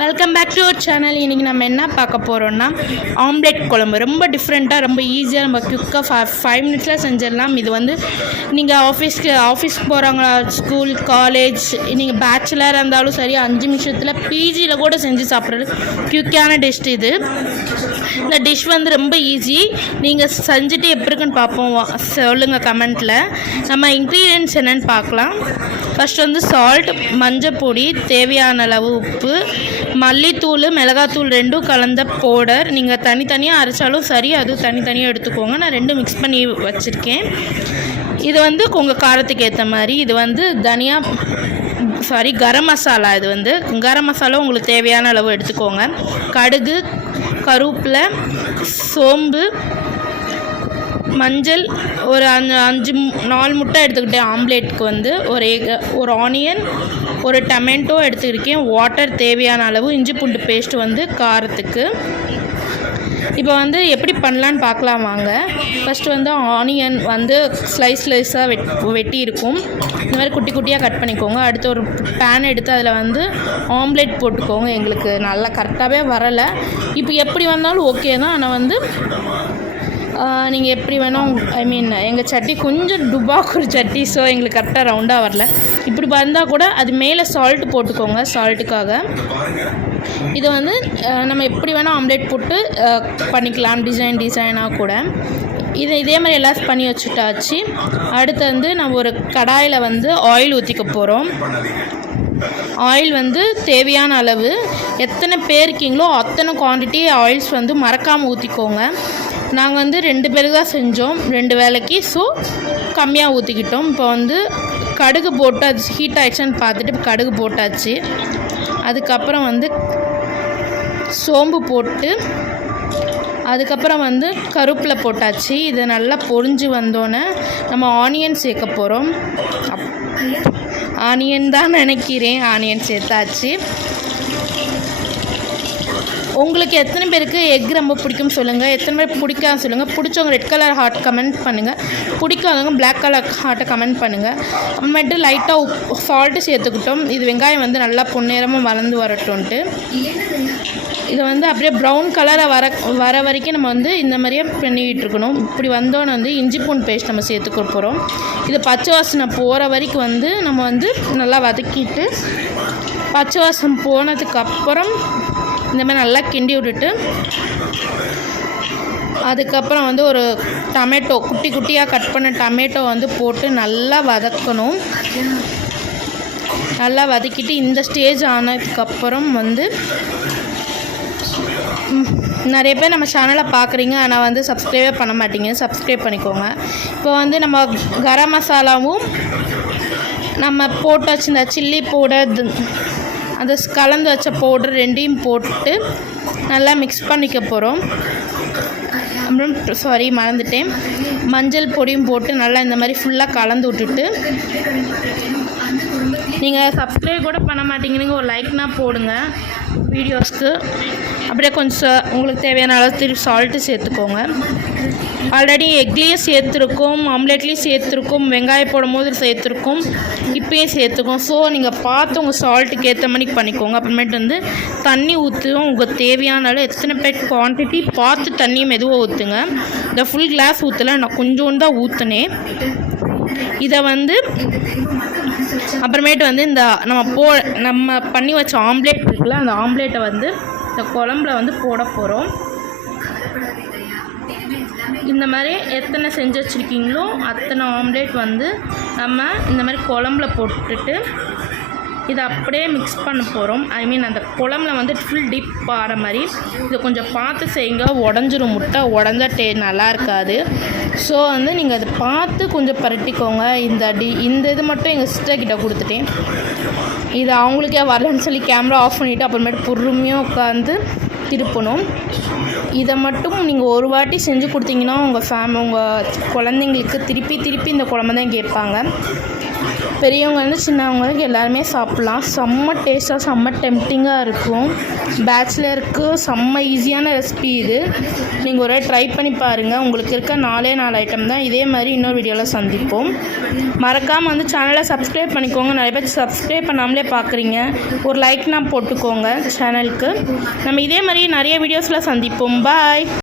Welcome back to our channel. இன்றைக்கி நம்ம என்ன பார்க்க போகிறோன்னா ஆம்லெட் குழம்பு. ரொம்ப டிஃப்ரெண்ட்டாக, ரொம்ப ஈஸியாக, நம்ம குயிக்காக 5 மினிட்ஸில் செஞ்சிடலாம். இது வந்து நீங்கள் ஆஃபீஸ்க்கு போகிறவங்களா, ஸ்கூல், காலேஜ், நீங்கள் பேச்சுலராக இருந்தாலும் சரி 5 நிமிஷத்தில் பிஜியில் கூட செஞ்சு சாப்பிட்றது குயிக்கான டிஷ் இது. இந்த டிஷ் வந்து ரொம்ப ஈஸி. நீங்கள் செஞ்சுட்டு எப்படி இருக்குன்னு பார்ப்போம், சொல்லுங்கள் கமெண்ட்டில். நம்ம இன்க்ரீடியன்ட்ஸ் என்னென்னு பார்க்கலாம். ஃபஸ்ட் வந்து சால்ட், மஞ்சள் பொடி, தேவையான அளவு உப்பு, மல்லித்தூள், மிளகாத்தூள் ரெண்டும் கலந்த பவுடர். நீங்கள் தனித்தனியாக அரைச்சாலும் சரி, அது தனித்தனியாக எடுத்துக்கோங்க. நான் ரெண்டும் மிக்ஸ் பண்ணி வச்சுருக்கேன். இது வந்து உங்கள் காரத்துக்கு ஏற்ற மாதிரி. இது வந்து கரம் மசாலா. இது வந்து கரம் மசாலா உங்களுக்கு தேவையான அளவு எடுத்துக்கோங்க. கடுகு, கருவேப்பிலை, சோம்பு, மஞ்சள், ஒரு 4 முட்டை எடுத்துக்கிட்டேன் ஆம்லேட்டுக்கு வந்து. ஒரு ஆனியன், ஒரு டொமேட்டோ எடுத்துக்கிட்டேன். வாட்டர் தேவையான அளவு, இஞ்சி பூண்டு பேஸ்ட் வந்து காரத்துக்கு. இப்போ வந்து எப்படி பண்ணலான்னு பார்க்கலாம் வாங்க. ஃபஸ்ட்டு வந்து ஆனியன் வந்து ஸ்லைஸாக வெட்டி இருக்கும். இந்த மாதிரி குட்டி குட்டியாக கட் பண்ணிக்கோங்க. அடுத்து ஒரு பேன் எடுத்து அதில் வந்து ஆம்லேட் போட்டுக்கோங்க. எங்களுக்கு நல்லா கரெக்டாகவே வரலை. இப்போ எப்படி வந்தாலும் ஓகே தான். ஆனால் வந்து நீங்கள் எப்படி வேணும், எங்கள் சட்டி கொஞ்சம் டுபாக்கூர் சட்டி, ஸோ எங்களுக்கு கரெக்டாக ரவுண்டாக வரல. இப்படி வந்தால் கூட அது மேலே சால்ட் போட்டுக்கோங்க, சால்ட்டுக்காக. இது வந்து நம்ம எப்படி வேணால் ஆம்லேட் போட்டு பண்ணிக்கலாம், டிசைனாக கூட. இதே மாதிரி எல்லாம் பண்ணி வச்சுட்டாச்சு. அடுத்து வந்து நம்ம ஒரு கடாயில் வந்து ஆயில் ஊற்றிக்க போகிறோம். ஆயில் வந்து தேவையான அளவு, எத்தனை பேர் இருக்கீங்களோ அத்தனை குவான்டிட்டி ஆயில்ஸ் வந்து மறக்காமல் ஊற்றிக்கோங்க. நாங்கள் வந்து 2 பேருக்கு தான் செஞ்சோம், 2 வேளைக்கு. ஸோ கம்மியாக ஊற்றிக்கிட்டோம். இப்போ வந்து கடுகு போட்டு அது ஹீட் ஆகிடுச்சான்னு பார்த்துட்டு இப்போ கடுகு போட்டாச்சு. அதுக்கப்புறம் வந்து சோம்பு போட்டு, அதுக்கப்புறம் வந்து கருவேப்பிலை போட்டாச்சு. இது நல்லா பொரிஞ்சு வந்தோன்னே நம்ம ஆனியன் சேர்க்க போகிறோம். ஆனியன் தான் நினைக்கிறேன், ஆனியன் சேர்த்தாச்சு. உங்களுக்கு எத்தனை பேருக்கு எக் ரொம்ப பிடிக்கும் சொல்லுங்கள், எத்தனை பேர் பிடிக்காது சொல்லுங்கள். பிடிச்சவங்க ரெட் கலர் ஹார்ட் கமெண்ட் பண்ணுங்கள், பிடிக்காதவங்க பிளாக் கலர் ஹார்ட்டை கமெண்ட் பண்ணுங்கள். அப்புறமேட்டு லைட்டாக சால்ட்டு சேர்த்துக்கிட்டோம். இது வெங்காயம் வந்து நல்லா பொன்னிறமாக வளர்ந்து வரட்டும்ன்ட்டு. இதை வந்து அப்படியே ப்ரௌன் கலரை வர வரைக்கும் நம்ம வந்து இந்த மாதிரியே பண்ணிக்கிட்டு இருக்கணும். இப்படி வந்தோன்னே வந்து இஞ்சி பூண்டு பேஸ்ட் நம்ம சேர்த்துக்க போகிறோம். இது பச்சை வாசனை போகிற வரைக்கும் வந்து நம்ம வந்து நல்லா வதக்கிட்டு, பச்சை வாசனை போனதுக்கப்புறம் இந்த மாதிரி நல்லா கிண்டி விட்டுட்டு, அதுக்கப்புறம் வந்து ஒரு டொமேட்டோ, குட்டி குட்டியாக கட் பண்ண டொமேட்டோ வந்து போட்டு நல்லா வதக்கணும். நல்லா வதக்கிட்டு இந்த ஸ்டேஜ் ஆனதுக்கப்புறம் வந்து நிறைய பேர் நம்ம சேனலை பார்க்குறீங்க, ஆனால் வந்து சப்ஸ்கிரைபே பண்ண மாட்டீங்க. சப்ஸ்கிரைப் பண்ணிக்கோங்க. இப்போ வந்து நம்ம கரம் மசாலாவும் நம்ம போட்டு வச்சுருந்த சில்லி பவுடர், அது கலந்து வச்ச பவுடர் ரெண்டையும் போட்டு நல்லா மிக்ஸ் பண்ணிக்க போகிறோம். அப்புறம் மறந்துட்டேன், மஞ்சள் பொடியும் போட்டு நல்லா இந்த மாதிரி ஃபுல்லாக கலந்து விட்டுட்டு, நீங்கள் சப்ஸ்கிரைப் கூட பண்ண மாட்டேங்கிறீங்க, ஒரு லைக்னா போடுங்க வீடியோஸ்க்கு. அப்படியே கொஞ்சம் உங்களுக்கு தேவையான அளவு சால்ட்டு சேர்த்துக்கோங்க. ஆல்ரெடி எக்லேயும் சேர்த்துருக்கோம், ஆம்லேட்லேயும் சேர்த்துருக்கோம், வெங்காயம் போடும் போது சேர்த்துருக்கோம், இப்போயும் சேர்த்துக்கோம். ஸோ நீங்கள் பார்த்து உங்கள் சால்ட்டுக்கு ஏற்ற மாதிரி பண்ணிக்கோங்க. அப்புறமேட்டு வந்து தண்ணி ஊற்றுவோம். உங்கள் தேவையான அளவு எத்தனை பேர் குவான்டிட்டி பார்த்து தண்ணி மெதுவாக ஊற்றுங்க. இந்த ஃபுல் கிளாஸ் ஊற்றலை, நான் கொஞ்சோண்டு தான் ஊற்றினேன். இதை வந்து அப்புறமேட்டு வந்து இந்த நம்ம பண்ணி வச்ச ஆம்லேட் இருக்குல்ல, அந்த ஆம்லேட்டை வந்து இந்த குழம்புல வந்து போட போகிறோம். இந்த மாதிரி எத்தனை செஞ்சு வச்சுருக்கீங்களோ அத்தனை ஆம்லேட் வந்து நம்ம இந்த மாதிரி குழம்புல போட்டுட்டு இதை அப்படியே மிக்ஸ் பண்ண போகிறோம். அந்த குழம்புல வந்து ஃபுல் டிப் ஆகிற மாதிரி. இதை கொஞ்சம் பார்த்து செய்யுங்க, உடஞ்சிரும். முட்டை உடஞ்சா நல்லா இருக்காது. ஸோ வந்து நீங்கள் அதை பார்த்து கொஞ்சம் பரட்டிக்கோங்க. இந்த இது மட்டும் எங்கள் சிஸ்டர்கிட்ட கொடுத்துட்டேன். இது அவங்களுக்கே வரலன்னு சொல்லி கேமரா ஆஃப் பண்ணிவிட்டு அப்புறமேட்டு பொறுமையாக உட்காந்து திருப்பணும். இதை மட்டும் நீங்கள் ஒரு வாட்டி செஞ்சு கொடுத்தீங்கன்னா உங்கள் குழந்தைங்களுக்கு திருப்பி இந்த குழம்பு தான் கேட்பாங்க. பெரியவங்க சின்னவங்களுக்கு எல்லாருமே சாப்பிட்லாம். செம்ம டேஸ்ட்டாக செம்ம டெம்ப்டிங்காக இருக்கும். பேச்சுலருக்கு செம்ம ஈஸியான ரெசிபி இது. நீங்கள் ஒரே ட்ரை பண்ணி பாருங்கள். உங்களுக்கு இருக்க 4 ஐட்டம் தான். இதே மாதிரி இன்னொரு வீடியோவில் சந்திப்போம். மறக்காமல் சேனலை சப்ஸ்கிரைப் பண்ணிக்கோங்க. நிறைய பேர் சப்ஸ்கிரைப் பண்ணாமலே பார்க்குறீங்க. ஒரு லைக்னா போட்டுக்கோங்க சேனலுக்கு. நம்ம இதே மாதிரி நிறைய வீடியோஸில் சந்திப்போம். பாய்.